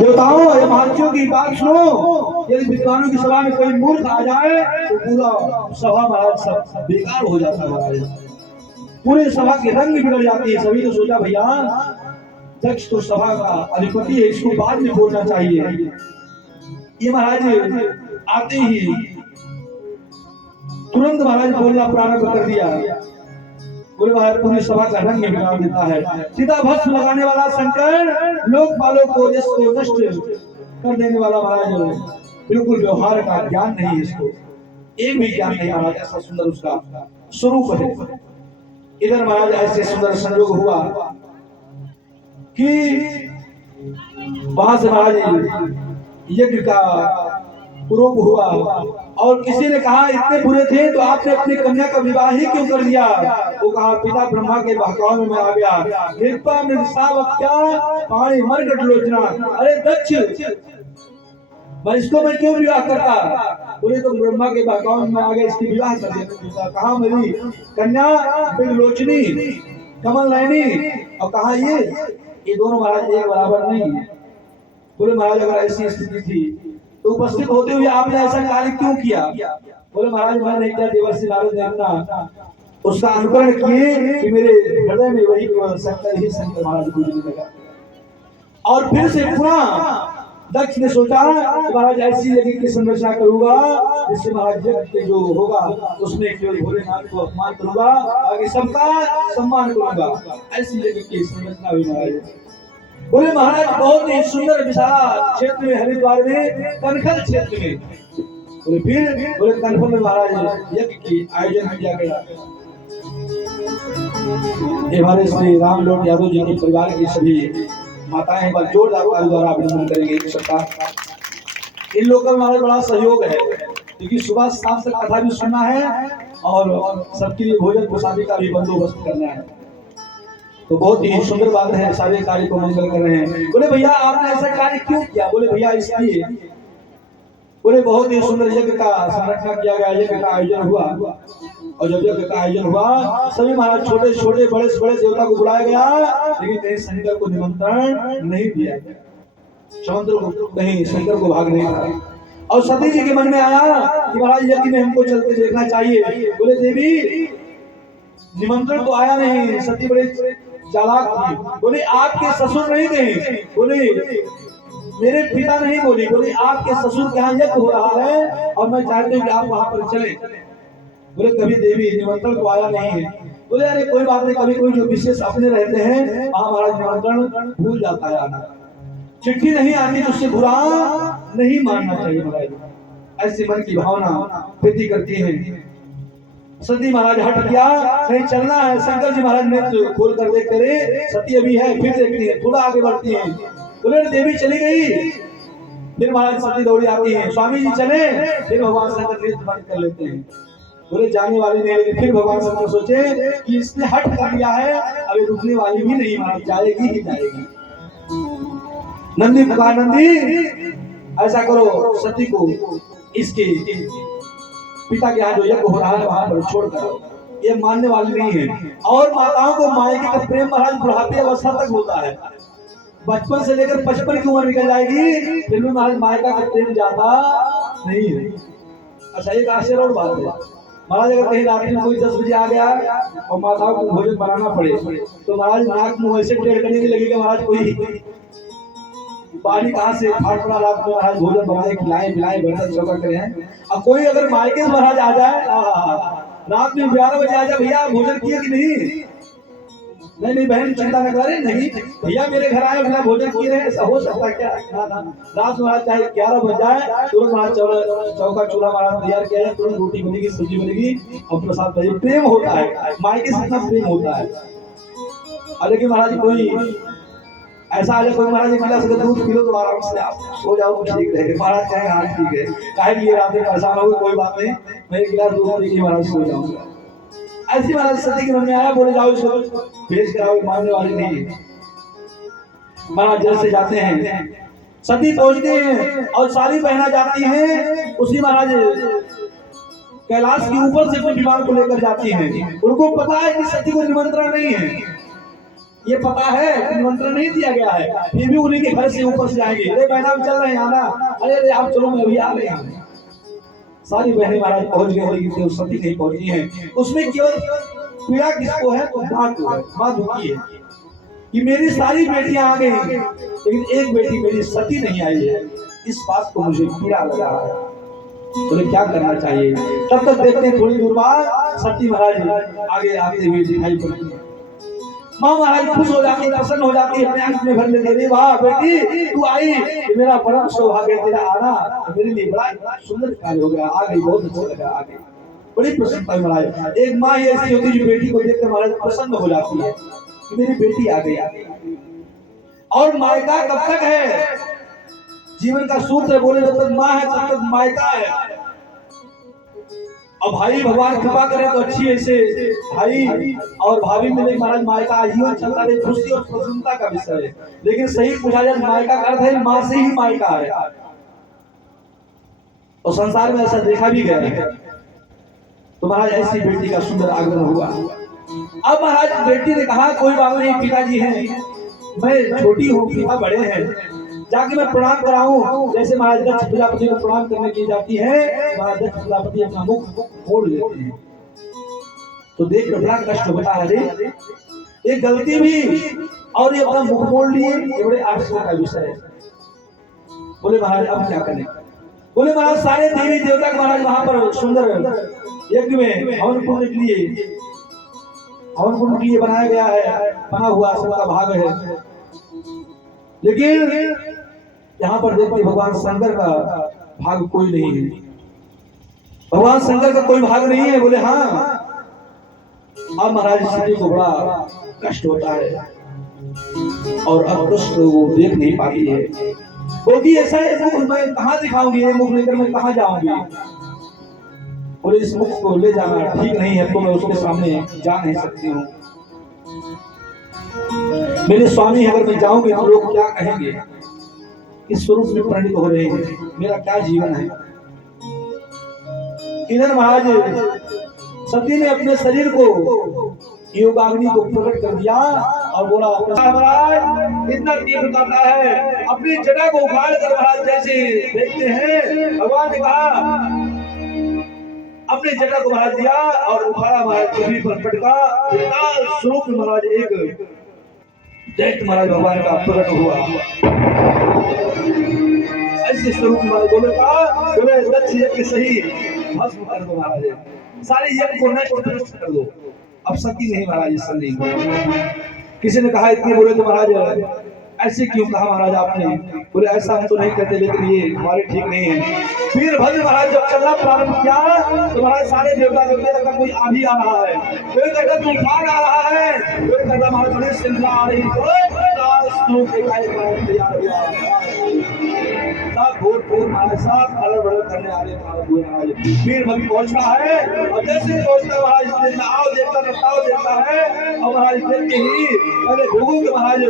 देवताओं ये महाराजों की बात सुनो। यदि विद्वानों की सभा में कोई मूर्ख आ जाए तो पूरा सभा महाराज सब बेकार हो जाता है महाराज, पूरे सभा के रंग बिगड़ जाती है। सभी ने सोचा भैया दक्ष तो सभा का अधिपति है, इसको बाद में बोलना चाहिए। ये महाराज आते ही तुरंत महाराज बोलना प्रारंभ कर दिया। बोले महाराज पूरी सभा का रंग बिगाड़ देता है, सीधा भस्म लगाने वाला शंकर, लोकपालों को यश को नष्ट कर देने वाला महाराज, बिल्कुल व्यवहार का ज्ञान नहीं है इसको, एक भी ज्ञान नहीं महाराज। ऐसा सुंदर उसका स्वरूप है। इधर महाराज ऐसे सुंदर संयोग हुआ कि वहां से महाराज यज्ञ का पूर्व हुआ और किसी ने कहा इतने बुरे थे तो आपने अपनी कन्या का विवाह ही क्यों कर दिया? वो कहा पिता ब्रह्मा के बहकावे में मैं आ गया, कृपा मृगसावक्या पाणी मरकट लोचना। अरे दक्ष इसको मैं क्यों विवाह करता? बोले तो ब्रह्मा के बहकावे में आ गया, इसकी विवाह कर दिया। कहा मेरी कन्या मृगलोचनी कमल नयनी और कहा ये दोनों महाराज एक बराबर नहीं है। बोले महाराज अगर ऐसी स्थिति थी तो उपस्थित होते हुए आपने ऐसा कार्य क्यों किया? बोले महाराज मैं नहीं किया, देवर्षि नारद ने अपना उसका अनुकरण किए कि मेरे हृदय में वही शंकर ही शंकर महाराज पूजने लगा। और फिर से पुनः दक्ष ने सोचा महाराज ऐसी यज्ञ की संरचना करूंगा जिससे महाराज यज्ञ के जो होगा उसमें केवल भोलेनाथ को अपमान करूंगा, आगे सबका सम्मान करूंगा। ऐसी यज्ञ की संरचना हुई महाराज। बोले महाराज बहुत ही सुंदर विशाल क्षेत्र में हरिद्वार में कनखल क्षेत्र में, बोले कनखल में महाराज यज्ञ की आयोजन किया गया। हमारे श्री राम लोट यादव जी के परिवार की सभी माताएं एक बार जोरदार ताली द्वारा अभिनंदन करेंगे। इन लोगों का हमारा बड़ा सहयोग है क्योंकि सुबह शाम तक कथा भी सुनना है और सबके लिए भोजन प्रसादी का भी बंदोबस्त करना है, तो बहुत ही सुंदर बात है। सारे कार्य को मंगल कर रहे हैं। बोले भैया आपने ऐसा कार्य क्यों किया? बोले भैया इसलिए, बोले बहुत ही सुंदर यज्ञ का संरचना किया गया, यज्ञ का आयोजन हुआ और जब यज्ञ का आयोजन हुआ सभी महाराज छोटे छोटे बड़े से बड़े देवता को बुलाया गया, लेकिन कहीं शंकर को निमंत्रण नहीं दिया गया, कहीं शंकर को भाग नहीं आया। और सती जी के मन में आया कि महाराज यज्ञ में हमको चलते देखना चाहिए। बोले देवी निमंत्रण तो आया नहीं, सती बड़े चालाक थी। बोले आपके ससुर नहीं गए, बोले मेरे पिता नहीं बोली, बोले आपके ससुर के यहाँ यज्ञ हो रहा है और मैं चाहती हूँ कि आप वहां पर चले। बोले कभी देवी निमंत्रण तो आया नहीं है। बोले अरे कोई बात नहीं, कभी कोई जो विशेष अपने रहते हैं वहां महाराज निमंत्रण भूल जाता है आना, चिट्ठी नहीं आती तो उससे बुरा नहीं मानना चाहिए महाराज। ऐसी मन की भावना वृद्धि करती है। सती महाराज हट गया, नहीं चलना है। शंकर जी महाराज ने खोल कर देख करे सती अभी है, फिर देखती है, थोड़ा आगे बढ़ती है। बोले देवी चली गई, फिर महाराज सती दौड़ी आती है, स्वामी जी चले, फिर भगवान शंकर नेत्र बंद कर लेते हैं। बोले जाने वाली नहीं, लेकिन फिर भगवान शंकर सोचे कि इसने हट कर लिया है, अभी रुकने वाली भी नहीं, महाराज जाएगी ही जाएगी। नंदी पुकार नंदी ऐसा करो सती को इसके पिता के यहाँ जो यज्ञ हो रहा है वहां पर छोड़ कर, ये मानने वाली नहीं है। और माताओं को मायके का प्रेम महाराज बुढ़ापे अवस्था तक होता है, बचपन से लेकर 55 की उम्र निकल जाएगी फिर भी महाराज मायका का प्रेम जाता नहीं है। अच्छा एक आश्चर्य और बात है महाराज, अगर कहीं रात में कोई 10 बजे आ गया और माताओं को भोजन बनाना पड़े तो महाराज नाक मुंह ऐसे टेढ़ करने लगेगा, महाराज कोई पानी कहाँ से फाट पड़ा, रात में महाराज भोजन बनाए खिलाए पिलाए बर्तन चौका करें। अब कोई अगर मायके से महाराज आ जाए रात में 11 बजे आ जाए, भैया भोजन किए कि नहीं? नहीं बहन चिंता न करे, नहीं भैया मेरे घर आए बिना भोजन किए रहे, ऐसा हो सकता क्या? रात में महाराज चाहे 11 बज जाए तुरंत महाराज चौका चूल्हा महाराज तैयार किया जाए, तुरंत रोटी बनेगी सब्जी बनेगी और प्रसाद बनेगी। प्रेम होता है, मायके से इतना प्रेम होता है। लेकिन महाराज कोई ऐसा आ जाए, कोई महाराज गिलास का दूध पी लो तो आराम से आप सो जाओ तो ठीक रहेगा। महाराज कहेंगे हाँ ठीक है, काहे लिए रात में परेशान हो, कोई बात नहीं, मैं एक गिलास दूध पी के महाराज सो जाऊंगा। ऐसी महाराज सती के मन में आया, बोले जाओ इसको भेज कराओ, मानने वाली नहीं है। महाराज जैसे जाते हैं सती पहुंचते हैं और साड़ी पहना जाती है, उसी महाराज कैलाश के ऊपर से अपने विमान को लेकर जाती हैं। उनको पता है कि सती को निमंत्रण नहीं है, ये पता है कि निमंत्रण नहीं दिया गया है, फिर भी उन्हीं के घर से ऊपर से आएंगे, अरे बहना हम चल रहे हैं आना, अरे अरे आप चलो मैं अभी आ रहे हैं। सारी बहनें महाराज पहुंच गए, लेकिन सती नहीं पहुंची हैं। उसमें केवल पीड़ा किसको है तो माँ को है। माँ दुखी है कि मेरी सारी बेटियां आ गई लेकिन एक बेटी मेरी सती नहीं आई है, इस बात को मुझे पीड़ा लग रहा है, तो क्या करना चाहिए। तब तक देखते हैं थोड़ी दूर बाद सती महाराज आगे आते हुए दिखाई पड़ती है। माँ महाराज खुश हो जाती है, प्रसन्न हो जाती है, अपने आंख में भर लेती है, वाह बेटी तू आई, मेरा परम सौभाग्य तेरा आना, मेरे लिए बड़ा सुंदर कार्य हो गया, आ गई, बहुत अच्छा लगा, आ गई, बड़ी प्रसन्नता है महाराज। एक माँ ही ऐसी होती है जो बेटी को देखकर महाराज प्रसन्न हो जाती है कि मेरी बेटी आ गई। और मायका कब तक है, जीवन का सूत्र बोले जब तक माँ है तब तक मायका है। अब भाई भगवान कृपा करे तो अच्छी ऐसे भाई और भाभी मिले महाराज, मायका आजीवन चलता रहे, खुशी और प्रसन्नता का विषय है। लेकिन सही पूछा जाए मायका का अर्थ है माँ से ही मायका है, और संसार में ऐसा देखा भी गया है। तो महाराज ऐसी बेटी का सुंदर आगमन हुआ। अब महाराज बेटी ने कहा कोई बात नहीं, पिताजी हैं, मैं छोटी हूँ, पिता बड़े हैं, जाके मैं प्रणाम कराऊं। जैसे महाराज दक्ष प्रजापति को प्रणाम करने की जाती है, महाराज दक्ष प्रजापति अपना मुख मोड़ लेते हैं, तो देख बड़ा कष्ट होता है, अरे ये गलती भी और ये अपना मुख मोड़ लिए, ये बड़े आश्चर्य का विषय है। बोले महाराज अब क्या करें। बोले महाराज सारे देवी देवता महाराज वहां पर सुंदर यज्ञ में हवन कुंड के लिए बनाया गया है, बना हुआ सबका भाग है, लेकिन यहाँ पर देखते भगवान शंकर का भाग कोई नहीं है, भगवान शंकर का कोई भाग नहीं है। बोले हाँ। अब महाराज सती को बड़ा कष्ट होता है और अब कष्ट वो देख नहीं पाती है, बोलती ऐसा है मुख मैं कहाँ दिखाऊंगी, ये मुख लेकर मैं कहाँ जाऊंगी। बोले इस मुख को ले जाना ठीक नहीं है, तो मैं उसके सामने जा नहीं सकती हूँ, मेरे स्वामी अगर मैं जाऊंगी तो लोग क्या कहेंगे, इस स्वरूप में परिणित हो रहे हैं, मेरा क्या जीवन है। इधर महाराज सती ने अपने शरीर को योगाग्नि को प्रकट कर दिया और बोला महाराज इतना तीव्र करता है, अपनी जटा को उखाड़ कर महाराज जैसे देखते हैं, भगवान ने कहा अपने जटा को महाराज दिया और उखाड़ा, महाराज पृथ्वी पर पटका, स्वरूप में महाराज एक दैत्य महाराज भगवान का प्रकट हुआ। ऐसे स्वरूप महाराज बोले दक्ष यज्ञ सही भस्म कर दो महाराज, सारे यज्ञ को नष्ट कर दो, अब सती नहीं महाराज संदेह। किसी ने कहा इतने बोले तो महाराज ऐसे क्यों कहा महाराज आपने। बोले ऐसा हम तो नहीं कहते, लेकिन ये हमारे ठीक नहीं है। वीरभद्र महाराज जब चलना प्रारंभ किया तो महाराज सारे देवता देवता लगता कोई आंधी आ रहा है, कोई कहता तूफान आ रहा है, कोई कहता महाराज बड़ी श्रृंखला आ रही करने आ रहे। वीरभद्र पहुंचता है और जैसे पहुंचता महाराज आओ देखता है और महाराज देखते ही पहले भृगु के महाराज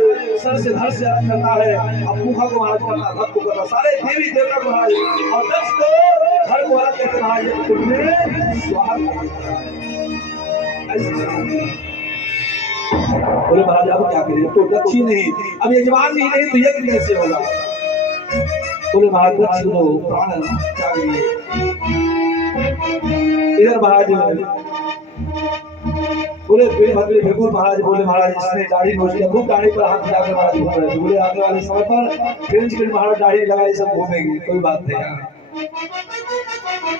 सर से धड़ से अलग करता है, अब मुखा को महाराज करता, धड़ को करता, सारे देवी देवता को महाराज और दक्ष को धड़ को अलग करके महाराज कुंड में स्वाहा। बोले महाराज अब क्या करें, तो दक्ष ही नहीं, अब यजमान ही नहीं तो यज्ञ कैसे होगा। बोले महाराज दक्ष को प्राण त्याग दिए। इधर महाराज बोले वीरभद्र महाराज बोले महाराज इसने दाढ़ी नोच लिया, खूब दाढ़ी पर हाथ लगाकर महाराज घूम रहे थे। बोले आने वाले समय पर फिर महाराज दाढ़ी लगाई सब घूमेंगे, कोई बात नहीं।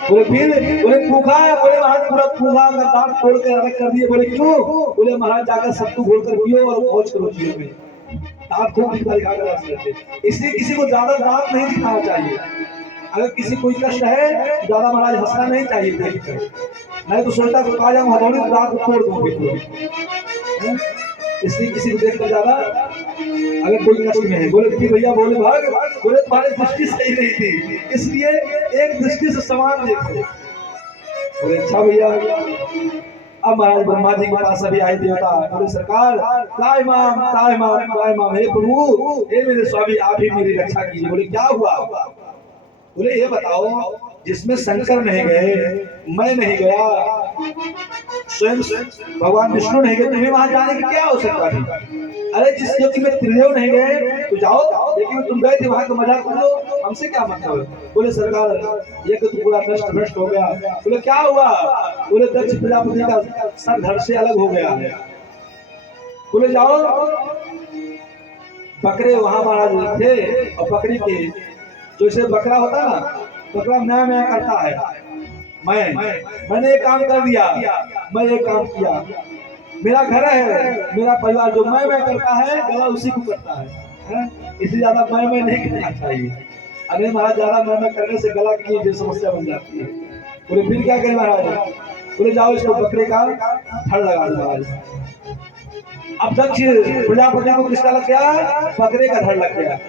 बोले फिर बोले भूखा है, बोले महाराज पूरा भूखा का दांत तोड़ कर अलग कर दिए। बोले क्यों। बोले महाराज जाकर सत्तू घोल कर पियो और भोज करो जीव में, दांत खूब दिखाकर रस करते, इसलिए किसी को ज्यादा दांत नहीं दिखाना चाहिए। अगर किसी कोई कष्ट है ज्यादा महाराज हंसना नहीं चाहिए देख कर, नहीं तो सोचता तो आ जाऊं हथौड़ी तो रात को तोड़ दूंगी। इसलिए किसी को देखकर ज्यादा अगर कोई कष्ट में है। बोले फिर भैया बोले भाग, बोले तुम्हारी दृष्टि सही नहीं थी, इसलिए एक दृष्टि से समान देखो। बोले अच्छा भैया। अब महाराज ब्रह्मा जी के पास अभी आए देवता, बोले सरकार काय माम हे प्रभु, हे मेरे स्वामी आप ही मेरी रक्षा कीजिए। बोले क्या हुआ। बोले ये बताओ जिसमें शंकर नहीं गए, मैं नहीं गया, स्वयं भगवान विष्णु नहीं गए, तुम्हें वहां जाने की क्या आवश्यकता थी? अरे जिस युग में त्रिदेव नहीं गए तो जाओ, लेकिन तुम गए थे वहां तो मजाक कर लो, हमसे क्या मतलब है? बोले सरकार ये तो पूरा नष्ट भ्रष्ट हो गया। बोले क्या हुआ? बोले दक्ष प्रजापति का सर धड़ से अलग हो गया। बोले जाओ, बकरे वहां महाराज थे और बकरी के जैसे बकरा होता ना, बकरा मैं करता है, मैंने एक काम कर दिया, मैं एक काम किया, मेरा घर है, मेरा परिवार जो मैं करता है गला उसी को करता है? इससे ज्यादा मैं नहीं करना चाहिए। अरे महाराज ज्यादा मैं करने से गला की जो समस्या बन जाती है। बोले फिर क्या करें महाराज? बोले जाओ इसको बकरे का धड़ लगा दो महाराज। अब दक्ष प्रजापति को किसका लग गया? बकरे का धड़ लग गया।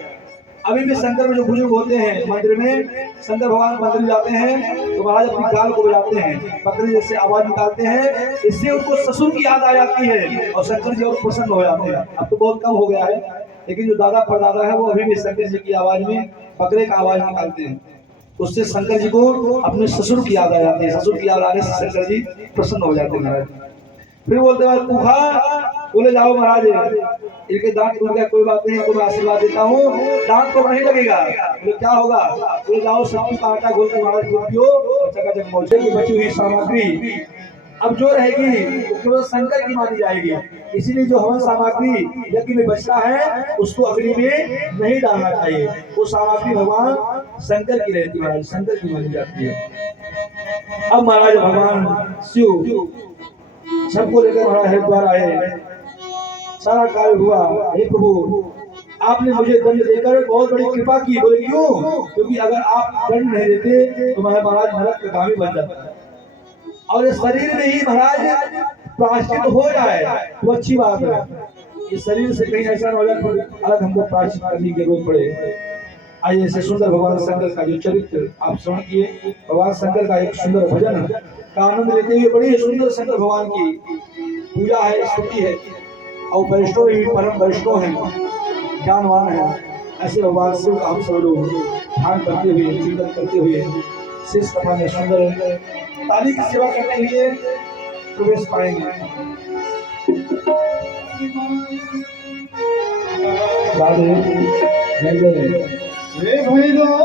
अभी भी शंकर में जो बुजुर्ग होते हैं मंदिर में, शंकर भगवान मंदिर जाते हैं तो महाराज अपनी गाल को बजाते हैं, बकरी जैसे आवाज निकालते हैं, इससे उनको ससुर की याद आ जाती है और शंकर जी और प्रसन्न हो जाते हैं। अब तो बहुत कम हो गया है, लेकिन जो दादा परदादा है वो अभी भी शंकर जी की आवाज में बकरे का आवाज निकालते हैं, उससे शंकर जी को अपने ससुर की याद आ जाती है। ससुर की याद आने से शंकर जी प्रसन्न हो जाते हैं महाराज। फिर बोलते हैं पूखा, बोले जाओ महाराज इनके दांत टूट गया, कोई बात नहीं, इनको मैं आशीर्वाद देता हूँ, दांत तो नहीं लगेगा। बोले क्या होगा? बोले जाओ सब्जी का आटा घोल के महाराज दूध पियो, चकाचक मौजे की बची हुई सामग्री अब जो रहेगी केवल शंकर की मानी जाएगी। इसीलिए जो हवन सामग्री यज्ञ में बचता है उसको अग्नि में नहीं डालना चाहिए, वो सामग्री भगवान शंकर की रहती है, महाराज शंकर की मानी जाती है। अब महाराज भगवान शिव सबको लेकर महाराज हरिद्वार आए, सारा कार्य हुआ। हे प्रभु आपने मुझे दंड देकर बहुत बड़ी कृपा की। बोले क्यों? क्योंकि अगर आप दंड नहीं देते तो मैं महाराज नरक का गामी बन जाता, और इस शरीर में ही महाराज प्रायश्चित हो जाए वो अच्छी बात है। इस शरीर से कहीं ऐसा हो जाए अलग हमको प्रायश्चित करने की जरूरत पड़े। आइए ऐसे सुंदर भगवान शंकर का जो चरित्र आप श्रवण किए, भगवान शंकर का एक सुंदर भजन का आनंद लेते हुए बड़ी सुंदर शंकर भगवान की पूजा है, स्तुति है, और वैष्णव भी परम वैष्णव है, ज्ञानवान है। ऐसे भगवान शिव का हम सब लोग ध्यान करते हुए चिंतन करते हुए शेष कथा में सुंदर ताली की सेवा करते हुए प्रवेश पाएंगे। राधे जय जय हे कोई दोनों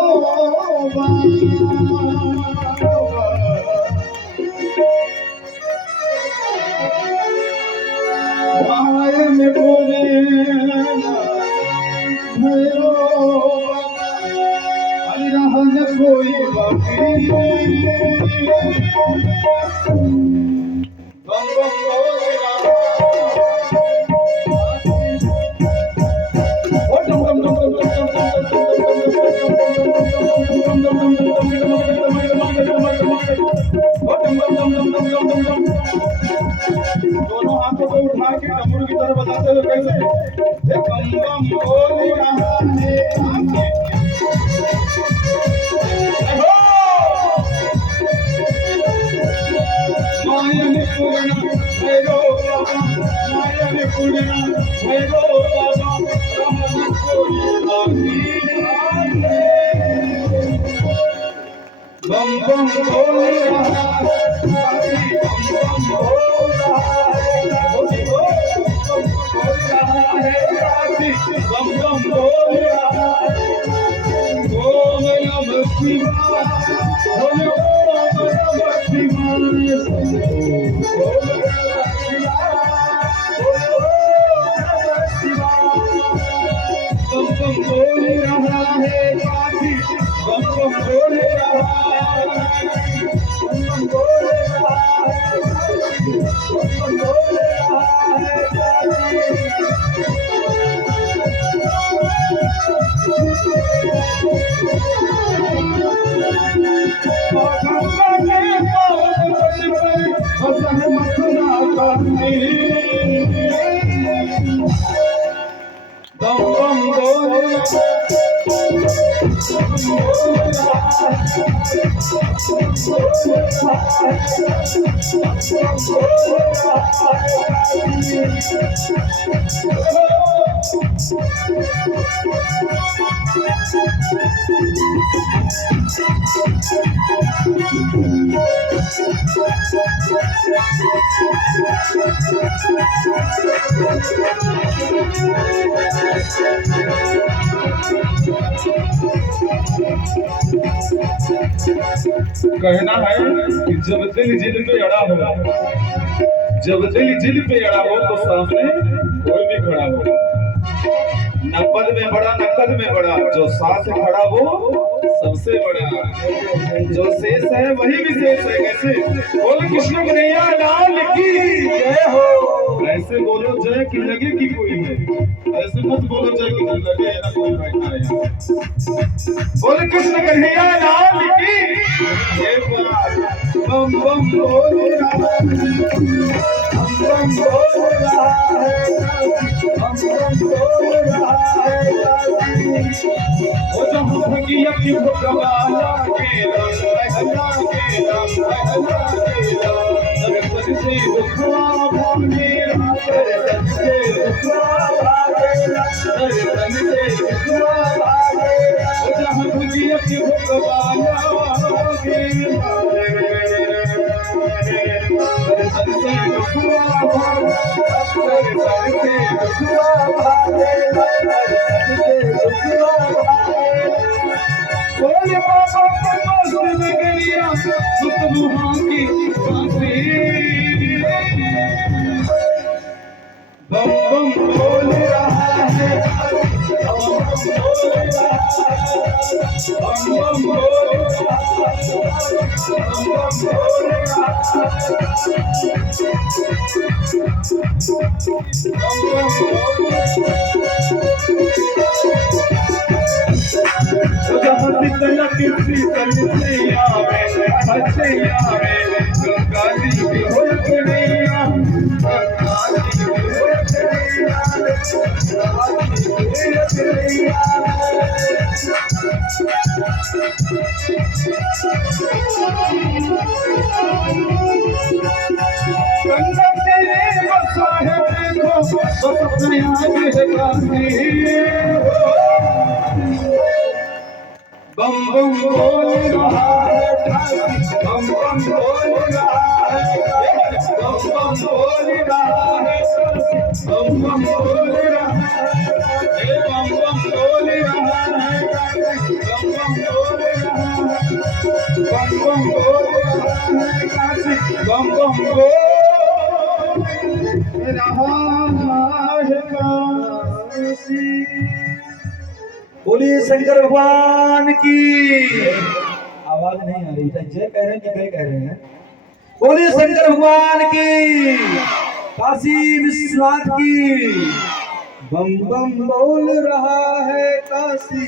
हाथों को उठा के डमरू की तरफ बताते हुए कैसे बम बम बोली रहा है। मायने पूर्ण मेरो बाबा, मायने पूर्ण मेरो बाबा, रहमत कोई बम बम बोली रहा कहना है कि जब दिल जिद पे अड़ा हो, जब दिल जिद पे अड़ा हो तो सामने कोई भी खड़ा हो। न पद में बड़ा न कद में बड़ा, जो साथ खड़ा हो सबसे बड़ा। जो शेष है वही विशेष है। कैसे बोल कृष्ण कन्हैया लाल की जय हो। ऐसे बोलो जय कि लगे कि कोई है, ऐसे मत बोलो जय कि लगे ना कोई बैठा है यहाँ। बोल कृष्ण कन्हैया लाल की जय। बम बम बोल रहा है, बम बम बोल रहा है, बम बम बोल रहा है। वो जब भगिया की भगवाना के राम बहला के राम बहला के राम, सरस्वती से दुखवा भागे राम, सरस्वती से दुखवा भागे राम, सरस्वती से दुखवा भागे राम। वो जब भगिया की भगवाना के राम, सरस्वती से दुखवा भागे, सरस्वती से दुखवा भागे, सरस्वती से दुखवा भागे। बोले बाबा मस्त नगरिया सुत मुहा की बांसुरी, बम बम बोल रहा है, बम बम बोल रहा है, बम बम बोल रहा है, बम बम बोल रहा है, बम बम बोल रहा बम बम बोल रहा है, बम बम बोल रहा है, बम बम बोल रहा है, बम बम बोल रहा है, बम बम बोल रहा है, बम बम बोल रहा है, बम बम बोल रहा है, बम बम बोल रहा है काशी। बोलिए शंकर भगवान की। आवाज नहीं आ रही, जय कह रहे हैं कि जय कह रहे हैं? बोलिए शंकर भगवान की, काशी विश्वनाथ की। बम बम बोल रहा है काशी,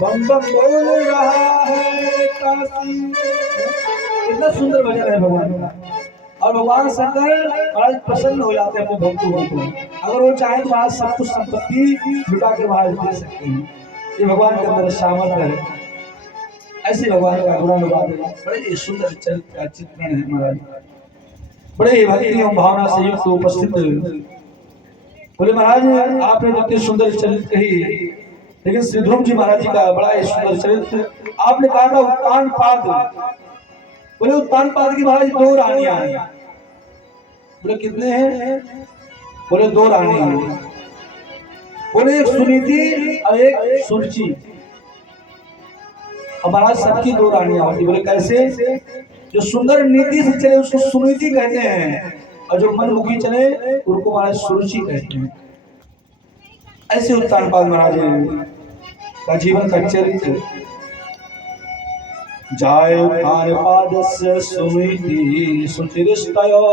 बम बम बोल रहा है काशी। इतना सुंदर भजन है भगवान का। और भगवान शंकर आज प्रसन्न हो जाते हैं अपने भक्तों को। अगर वो चाहे तो आज सब कुछ संपत्ति लुटा के बाहर दे सकते हैं। ये भगवान के अंदर सामर्थ्य है। ऐसे भगवान का गुण अनुवाद है। बड़े ही सुंदर चरित्र का चित्रण है महाराज। बड़े ही भक्ति एवं भावना से युक्त उपस्थित बोले महाराज, आपने जो इतनी सुंदर चरित्र कही, लेकिन श्री ध्रुव जी महाराज जी का बड़ा ही सुंदर चरित्र। आपने कहा था उत्तान पाद, बोले उत्तान पाद की महाराज दो रानियां हैं। बोले कितने हैं? बोले दो रानियां हैं। बोले एक सुनीति और एक सुरुचि। और महाराज सबकी दो रानियां होती। बोले कैसे? जो सुंदर नीति से चले उसको सुनीति कहते हैं, और जो मनमुखी चले उनको महाराज सुरुचि कहते हैं। ऐसे उत्तान पाद महाराज का जीवन का चरित्र। जाय उत्तान पादस्य सुनीति सुचिरस्तयो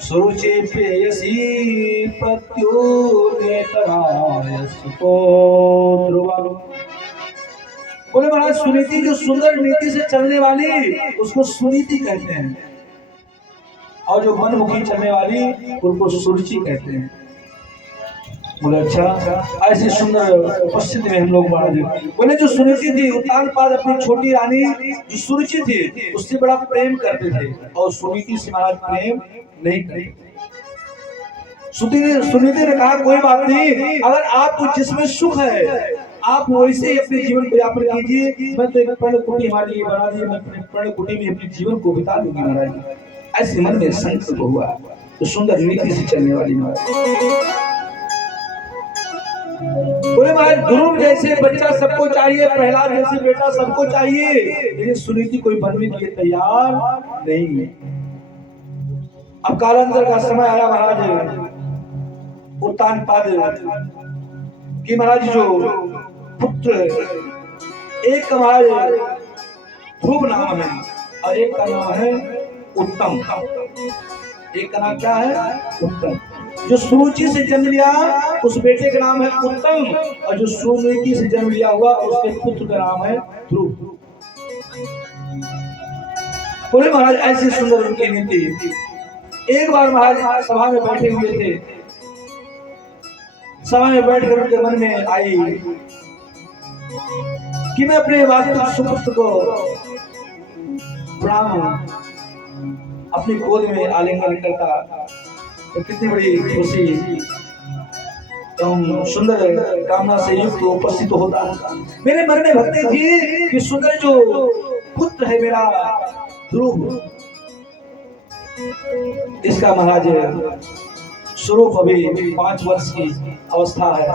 सुरुचि प्रेयसी प्रत्युनेतराय सुतो ध्रुवा। बोले महाराज सुनीति जो सुंदर नीति से चलने वाली उसको सुनीति कहते हैं, और जो मनमुखी चलने वाली उनको सुरुचि कहते हैं। बोले अच्छा, ऐसी सुंदर उपस्थिति में हम लोग महाराज। बोले जो सुनीति थी, उत्तान पाद अपनी छोटी रानी जो सुरुचि थी उससे बड़ा प्रेम करते थे, और सुनीति से महाराज प्रेम नहीं करते। सुनीति ने कहा कोई बात नहीं, अगर आपको जिसमें सुख है आप वैसे ही अपने जीवन को यापन कीजिए। मैं तो एक पर्णकुटी हमारे लिए बना दी, मैं पर्णकुटी में अपने जीवन को बिता दूंगी महाराज। ऐसे मन में संकल्प हुआ तो सुंदर नीति से चलने वाली महाराज। बोले महाराज ध्रुव जैसे बच्चा सबको चाहिए, प्रहलाद जैसे बेटा सबको चाहिए, लेकिन सुनीति कोई बनने के लिए तैयार नहीं है। अब कालांतर का समय आया महाराज, उत्तानपाद की महाराज जो पुत्र, एक का महाराज ध्रुव नाम है और एक का नाम है उत्तम। एक का नाम क्या है? उत्तम। जो सुरुचि से जन्म लिया उस बेटे का नाम है उत्तम, और जो सुनीति से जन्म लिया हुआ उसके पुत्र का नाम है ध्रुव। बोले महाराज ऐसी सुंदर उनकी नीति। एक बार महाराज सभा में बैठे हुए थे, सभा में बैठकर उनके मन में आई कि मैं अपने वास्तविक सुपुत्र को प्रणाम अपनी गोद में आलिंगन करता तो कितनी बड़ी खुशी एवं सुंदर कामना से युक्त उपस्थित होता। मेरे मन में भक्ति थी कि सुंदर जो पुत्र है मेरा ध्रुव, इसका महाराज स्वरूप अभी 5 वर्ष की अवस्था है।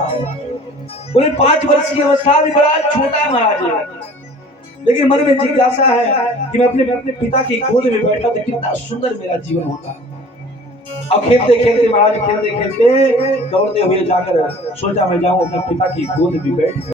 बोले 5 वर्ष की अवस्था भी बड़ा छोटा महाराज, लेकिन मन में जिज्ञासा है कि मैं अपने पिता की गोद में बैठा तो कितना सुंदर मेरा जीवन होता। अब खेलते खेलते महाराज, खेलते खेलते दौड़ते हुए जाकर सोचा मैं जाऊं अपने पिता की गोद में बैठ